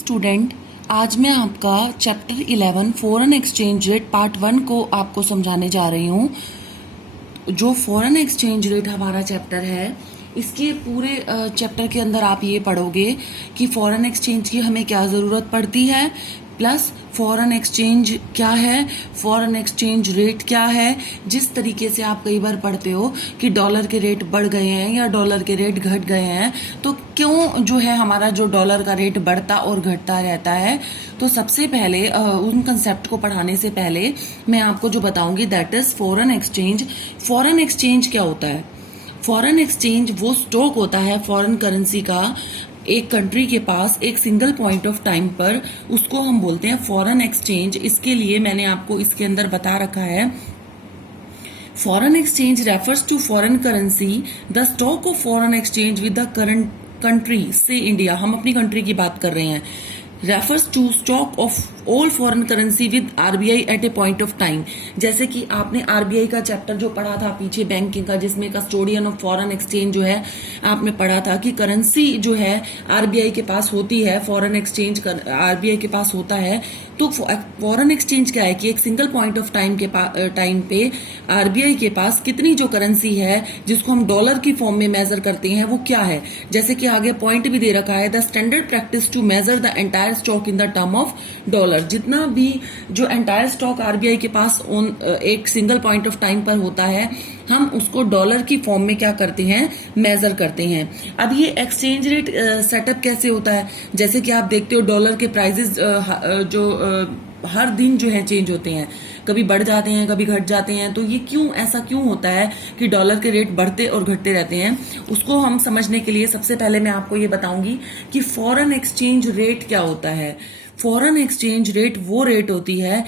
Student, आज मैं आपका chapter 11 foreign exchange rate part 1 को आपको समझाने जा रही हूँ। जो फॉरेन एक्सचेंज रेट हमारा चैप्टर है, इसके पूरे चैप्टर के अंदर आप ये पढ़ोगे कि फॉरेन एक्सचेंज की हमें क्या ज़रूरत पड़ती है, प्लस फॉरेन एक्सचेंज क्या है, फॉरेन एक्सचेंज रेट क्या है। जिस तरीके से आप कई बार पढ़ते हो कि डॉलर के रेट बढ़ गए हैं या डॉलर के रेट घट गए हैं, तो क्यों जो है हमारा जो डॉलर का रेट बढ़ता और घटता रहता है। तो सबसे पहले उन कंसेप्ट को पढ़ाने से पहले मैं आपको जो बताऊंगी that is foreign exchange. Foreign exchange क्या होता है? फॉरेन एक्सचेंज वो स्टॉक होता है फॉरेन करेंसी का एक कंट्री के पास एक सिंगल पॉइंट ऑफ टाइम पर, उसको हम बोलते हैं फॉरेन एक्सचेंज। इसके लिए मैंने आपको इसके अंदर बता रखा है, foreign exchange refers to foreign currency the stock of foreign exchange with the current country से इंडिया। हम अपनी कंट्री की बात कर रहे हैं। Refers to stock of all foreign currency with RBI at a point of time. जैसे कि आपने आरबीआई का चैप्टर जो पढ़ा था पीछे बैंकिंग का, जिसमें कस्टोडियन ऑफ फॉरेन एक्सचेंज जो है आपने पढ़ा था कि करेंसी जो है आरबीआई के पास होती है, फॉरेन एक्सचेंज आरबीआई के पास होता है। तो फॉरेन एक्सचेंज क्या है कि एक सिंगल पॉइंट ऑफ टाइम पे आरबीआई के पास कितनी जो करेंसी है जिसको हम डॉलर की फॉर्म में मेजर करते हैं वो क्या है। जैसे कि आगे पॉइंट भी दे रखा है, the standard practice to measure the entire stock in the term of dollar. जितना भी जो एंटायर स्टॉक आरबीआई के पास एक सिंगल पॉइंट ऑफ टाइम पर होता है, हम उसको डॉलर की फॉर्म में क्या करते हैं, मेजर करते हैं। अब ये एक्सचेंज रेट सेटअप कैसे होता है? जैसे कि आप देखते हो डॉलर के प्राइसेस जो हर दिन जो है चेंज होते हैं, कभी बढ़ जाते हैं कभी घट जाते हैं। तो ये ऐसा क्यों होता है कि डॉलर के रेट बढ़ते और घटते रहते हैं? उसको हम समझने के लिए सबसे पहले मैं आपको ये बताऊंगी कि फॉरेन एक्सचेंज रेट क्या होता है। फॉरेन एक्सचेंज रेट वो रेट होती है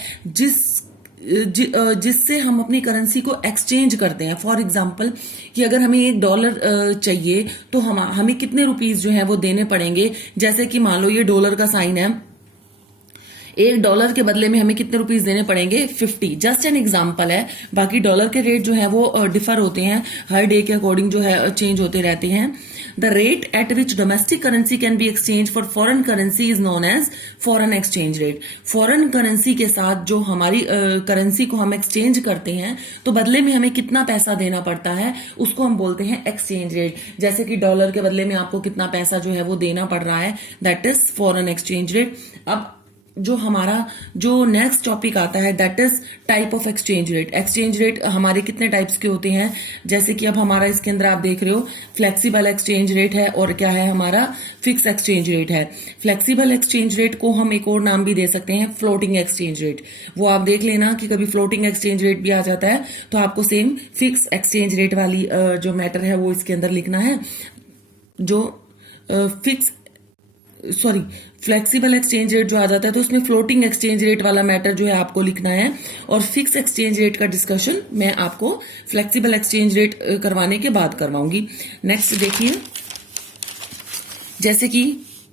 जिससे हम अपनी करेंसी को एक्सचेंज करते हैं। फॉर एग्जाम्पल कि अगर हमें $1 चाहिए तो हमें कितने रुपीज जो है वो देने पड़ेंगे। जैसे कि मान लो ये डॉलर का साइन है, $1 के बदले में हमें कितने रुपीस देने पड़ेंगे? 50। जस्ट एन एग्जाम्पल है। बाकी डॉलर के रेट जो है वो डिफर होते हैं, हर डे के अकॉर्डिंग जो है चेंज होते रहते हैं। The rate at which domestic currency can be exchange for foreign currency is known as foreign exchange rate. Foreign currency के साथ जो हमारी करेंसी को हम एक्सचेंज करते हैं तो बदले में हमें कितना पैसा देना पड़ता है, उसको हम बोलते हैं एक्सचेंज रेट। जैसे कि डॉलर के बदले में आपको कितना पैसा जो है वो देना पड़ रहा है, that is foreign exchange rate. अब जो हमारा जो नेक्स्ट टॉपिक आता है that is type of exchange rate. Exchange rate हमारे कितने टाइप्स के होते हैं? जैसे कि अब हमारा इसके अंदर आप देख रहे हो फ्लेक्सिबल एक्सचेंज रेट है और क्या है हमारा फिक्स एक्सचेंज रेट है। फ्लेक्सिबल एक्सचेंज रेट को हम एक और नाम भी दे सकते हैं फ्लोटिंग एक्सचेंज रेट। वो आप देख लेना कि कभी फ्लोटिंग एक्सचेंज रेट भी आ जाता है तो आपको सेम फिक्स एक्सचेंज रेट वाली जो मैटर है वो इसके अंदर लिखना है। जो फ्लेक्सिबल एक्सचेंज रेट जो आ जाता है तो उसमें फ्लोटिंग एक्सचेंज रेट वाला मैटर जो है आपको लिखना है, और फिक्स एक्सचेंज रेट का डिस्कशन मैं आपको फ्लेक्सिबल एक्सचेंज रेट करवाने के बाद करवाऊंगी। नेक्स्ट देखिए, जैसे कि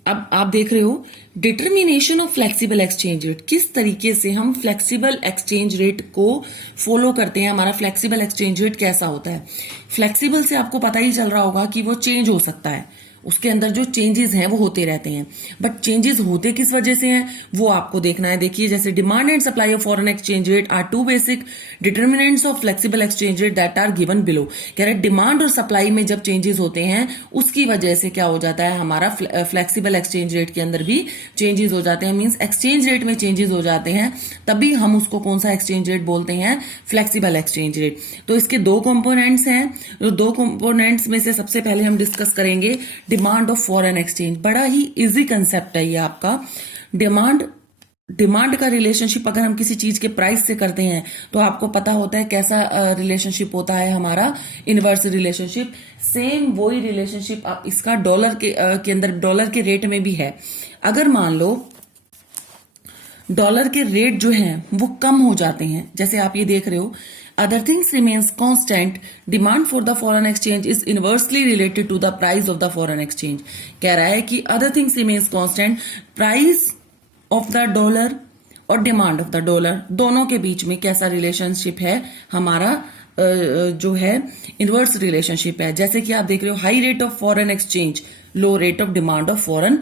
अब आप देख रहे हो determination of flexible exchange rate. किस तरीके से हम फ्लेक्सिबल एक्सचेंज रेट को फॉलो करते हैं, हमारा फ्लेक्सिबल एक्सचेंज रेट कैसा होता है। फ्लेक्सिबल से आपको पता ही चल रहा होगा कि वो चेंज हो सकता है, उसके अंदर जो चेंजेस हैं वो होते रहते हैं। बट चेंजेस होते किस वजह से हैं वो आपको देखना है। देखिए, जैसे demand and supply of foreign exchange rate are two basic determinants of flexible exchange rate that are given below. कह रहे डिमांड और सप्लाई में जब चेंजेस होते हैं उसकी वजह से क्या हो जाता है, हमारा फ्लेक्सिबल एक्सचेंज रेट के अंदर भी चेंजेस हो जाते हैं। मीन्स एक्सचेंज रेट में चेंजेस हो जाते हैं, तभी हम उसको कौन सा एक्सचेंज रेट बोलते हैं, फ्लेक्सिबल एक्सचेंज रेट। तो इसके दो कंपोनेंट्स हैं। दो कंपोनेंट्स में से सबसे पहले हम डिस्कस करेंगे डिमांड ऑफ फॉरेन एक्सचेंज। बड़ा ही इजी कंसेप्ट है ये आपका। डिमांड का रिलेशनशिप अगर हम किसी चीज के प्राइस से करते हैं तो आपको पता होता है कैसा रिलेशनशिप होता है हमारा, इनवर्स रिलेशनशिप। सेम वही रिलेशनशिप आप इसका डॉलर के अंदर डॉलर के रेट में भी है। अगर मान लो डॉलर के रेट जो हैं वो कम हो जाते हैं, जैसे आप ये देख रहे हो other things remains constant, demand for the foreign exchange is inversely related to the price of the foreign exchange। कह रहा है कि other things remains constant, price of the dollar और डिमांड ऑफ द डॉलर दोनों के बीच में कैसा relationship है हमारा, जो है इनवर्स रिलेशनशिप है। जैसे कि आप देख रहे हो high rate of foreign exchange, low rate of demand of foreign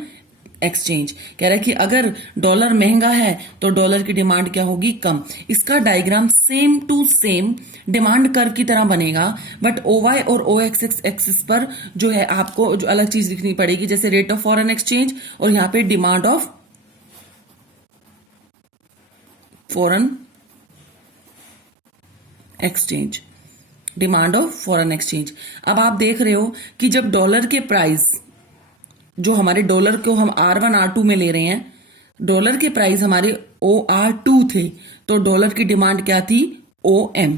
exchange. कह रहा है कि अगर डॉलर महंगा है तो डॉलर की डिमांड क्या होगी, कम। इसका diagram same to same demand curve की तरह बनेगा, बट OY और OX एक्सिस पर जो है आपको जो अलग चीज लिखनी पड़ेगी, जैसे रेट ऑफ फॉरेन एक्सचेंज और यहां पे demand of foreign exchange, demand of foreign exchange. अब आप देख रहे हो कि जब डॉलर के प्राइस, जो हमारे डॉलर को हम R1 R2 में ले रहे हैं, डॉलर के प्राइस हमारे OR2 थे, तो डॉलर की डिमांड क्या थी, OM।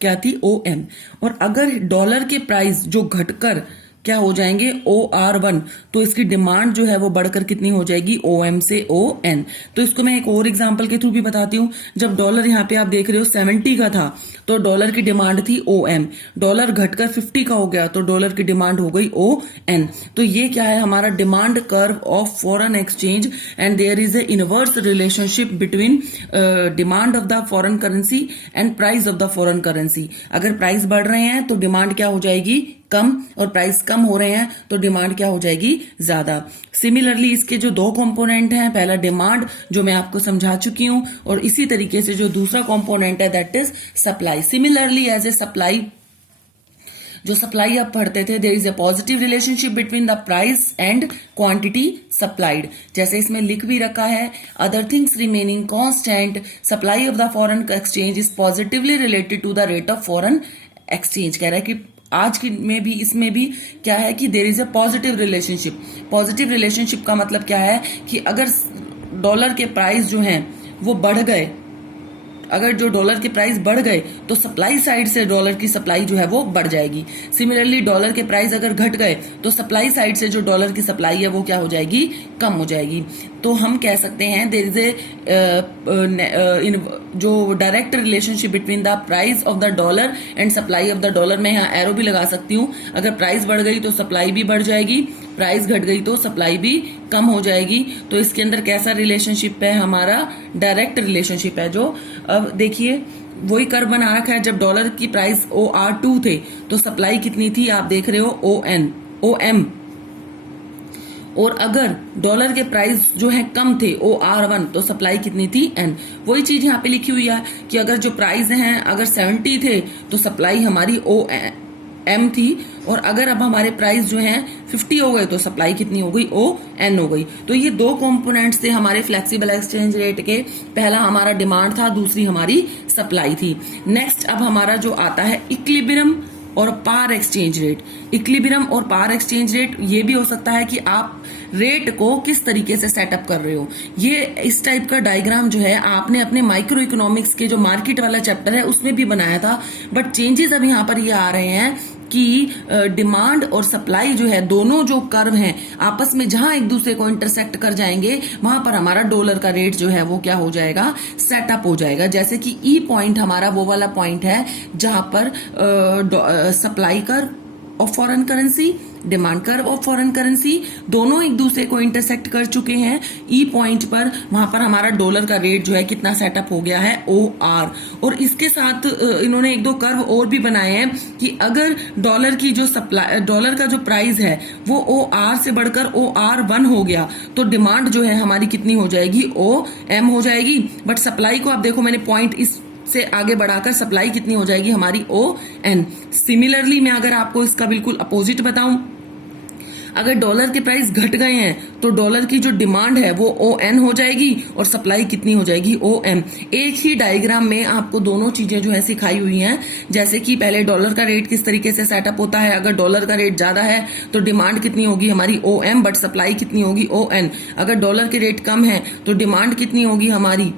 क्या थी, OM। और अगर डॉलर के प्राइस जो घटकर क्या हो जाएंगे, OR1, तो इसकी डिमांड जो है वो बढ़कर कितनी हो जाएगी, OM से ON। तो इसको मैं एक और एग्जांपल के थ्रू भी बताती हूँ। जब डॉलर यहाँ पे आप देख रहे हो 70 का था, तो डॉलर की डिमांड थी OM। डॉलर घटकर 50 का हो गया तो डॉलर की डिमांड हो गई ON। तो ये क्या है, हमारा demand curve of foreign exchange, and there is a inverse relationship between demand of the foreign currency and price of the foreign currency. अगर प्राइस बढ़ रहे हैं तो डिमांड क्या हो जाएगी, कम, और प्राइस कम हो रहे हैं तो डिमांड क्या हो जाएगी, ज्यादा। सिमिलरली इसके जो दो कंपोनेंट हैं, पहला डिमांड जो मैं आपको समझा चुकी हूं, और इसी तरीके से जो दूसरा कंपोनेंट है that is supply. Similarly as a supply, जो सप्लाई आप पढ़ते थे, there is a positive relationship between the price and quantity supplied. जैसे इसमें लिख भी रखा है, other things remaining constant, supply of the foreign exchange is positively related to the rate of foreign exchange. कह रहा है कि आज की में भी, इसमें भी क्या है कि there is a positive relationship. Positive relationship का मतलब क्या है कि अगर डॉलर के प्राइस जो हैं वो बढ़ गए, अगर जो डॉलर के प्राइस बढ़ गए तो सप्लाई साइड से डॉलर की सप्लाई जो है वो बढ़ जाएगी। सिमिलरली डॉलर के प्राइस अगर घट गए तो सप्लाई साइड से जो डॉलर की सप्लाई है वो क्या हो जाएगी, कम हो जाएगी। तो हम कह सकते हैं देयर इज ए जो direct relationship between the price of the dollar and supply of the dollar. मैं यहाँ एरो भी लगा सकती हूँ। अगर प्राइस बढ़ गई तो सप्लाई भी बढ़ जाएगी, प्राइस घट गई तो सप्लाई भी कम हो जाएगी। तो इसके अंदर कैसा रिलेशनशिप है, हमारा डायरेक्ट रिलेशनशिप है। जो अब देखिए वही कर्व बना रखा है, जब डॉलर की प्राइस OR2 थे तो सप्लाई कितनी थी, आप देख रहे हो OM। और अगर डॉलर के प्राइस जो है कम थे OR1, तो सप्लाई कितनी थी, N। वही चीज यहाँ पे लिखी हुई है कि अगर जो प्राइस हैं अगर 70 थे तो सप्लाई हमारी OM थी, और अगर अब हमारे प्राइस जो हैं 50 हो गए तो सप्लाई कितनी हो गई, ON हो गई। तो ये दो कंपोनेंट्स थे हमारे फ्लेक्सिबल एक्सचेंज रेट के। पहला हमारा डिमांड था, दूसरी हमारी सप्लाई थी। नेक्स्ट अब हमारा जो आता है इक्विलिब्रियम और पार एक्सचेंज रेट। इक्विलिब्रियम और पार एक्सचेंज रेट ये भी हो सकता है कि आप रेट को किस तरीके से सेटअप कर रहे हो। ये इस टाइप का डायग्राम जो है आपने अपने माइक्रो इकोनॉमिक्स के जो मार्केट वाला चैप्टर है उसमें भी बनाया था, बट चेंजेस अब यहाँ पर ये आ रहे हैं कि डिमांड और सप्लाई जो है, दोनों जो कर्व हैं आपस में जहां एक दूसरे को इंटरसेक्ट कर जाएंगे, वहां पर हमारा डॉलर का रेट जो है वो क्या हो जाएगा, सेटअप हो जाएगा। जैसे कि ई पॉइंट हमारा वो वाला पॉइंट है जहां पर supply curve of foreign currency, demand curve of foreign currency दोनों एक दूसरे को इंटरसेक्ट कर चुके हैं ई पॉइंट पर। वहां पर हमारा डॉलर का रेट जो है कितना सेटअप हो गया है, OR। और इसके साथ इन्होंने एक दो कर्व और भी बनाए हैं कि अगर डॉलर की जो सप्लाई, डॉलर का जो प्राइस है वो OR से बढ़कर OR1 हो गया तो डिमांड जो है हमारी कितनी हो जाएगी, OM हो जाएगी। बट सप्लाई को आप देखो, मैंने पॉइंट इस से आगे बढ़ाकर सप्लाई कितनी हो जाएगी हमारी, ON। सिमिलरली मैं अगर आपको इसका बिल्कुल अपोजिट बताऊं, अगर डॉलर के प्राइस घट गए हैं तो डॉलर की जो डिमांड है वो ON हो जाएगी और सप्लाई कितनी हो जाएगी, OM। एक ही डायग्राम में आपको दोनों चीजें जो है सिखाई हुई हैं। जैसे कि पहले डॉलर का रेट किस तरीके से सेटअप होता है, अगर डॉलर का रेट ज्यादा है तो डिमांड कितनी होगी हमारी, OM, बट सप्लाई कितनी होगी, ON। अगर डॉलर के रेट कम है तो डिमांड कितनी होगी हमारी,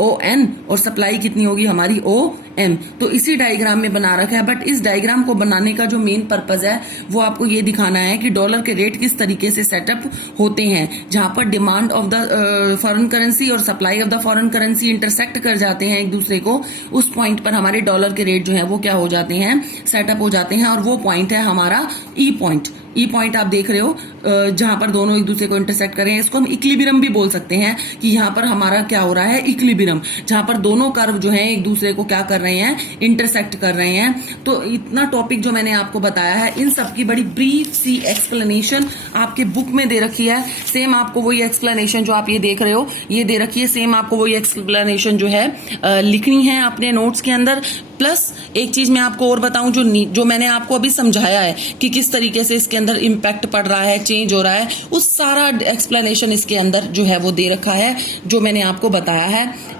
ON, और सप्लाई कितनी होगी हमारी, OM। तो इसी डायग्राम में बना रखा है। बट इस डायग्राम को बनाने का जो मेन पर्पज है वो आपको ये दिखाना है कि डॉलर के रेट किस तरीके से सेटअप होते हैं, जहां पर demand of the foreign currency और supply of the foreign currency intersect कर जाते हैं एक दूसरे को। उस पॉइंट पर हमारे डॉलर के रेट जो है वो क्या हो जाते हैं, सेटअप हो जाते हैं। और वो पॉइंट है हमारा ई पॉइंट। ई पॉइंट आप देख रहे हो जहां पर दोनों एक दूसरे को इंटरसेक्ट कर रहे हैं, इसको हम इक्विलिब्रियम भी बोल सकते हैं कि यहाँ पर हमारा क्या हो रहा है, इक्विलिब्रियम, जहां पर दोनों कर्व जो है एक दूसरे को क्या कर रहे हैं, इंटरसेक्ट कर रहे हैं। तो इतना टॉपिक जो मैंने आपको बताया है, इन सब की बड़ी ब्रीफ सी एक्सप्लेनेशन आपके बुक में दे रखी है। सेम आपको वही एक्सप्लेनेशन जो आप ये देख रहे हो ये दे रखी है, सेम आपको वही एक्सप्लेनेशन जो है लिखनी है अपने नोट्स के अंदर। प्लस एक चीज मैं आपको और बताऊं, जो मैंने आपको अभी समझाया है कि किस तरीके से इसके अंदर इम्पैक्ट पड़ रहा है, चेंज हो रहा है, उस सारा एक्सप्लेनेशन इसके अंदर जो है वो दे रखा है, जो मैंने आपको बताया है।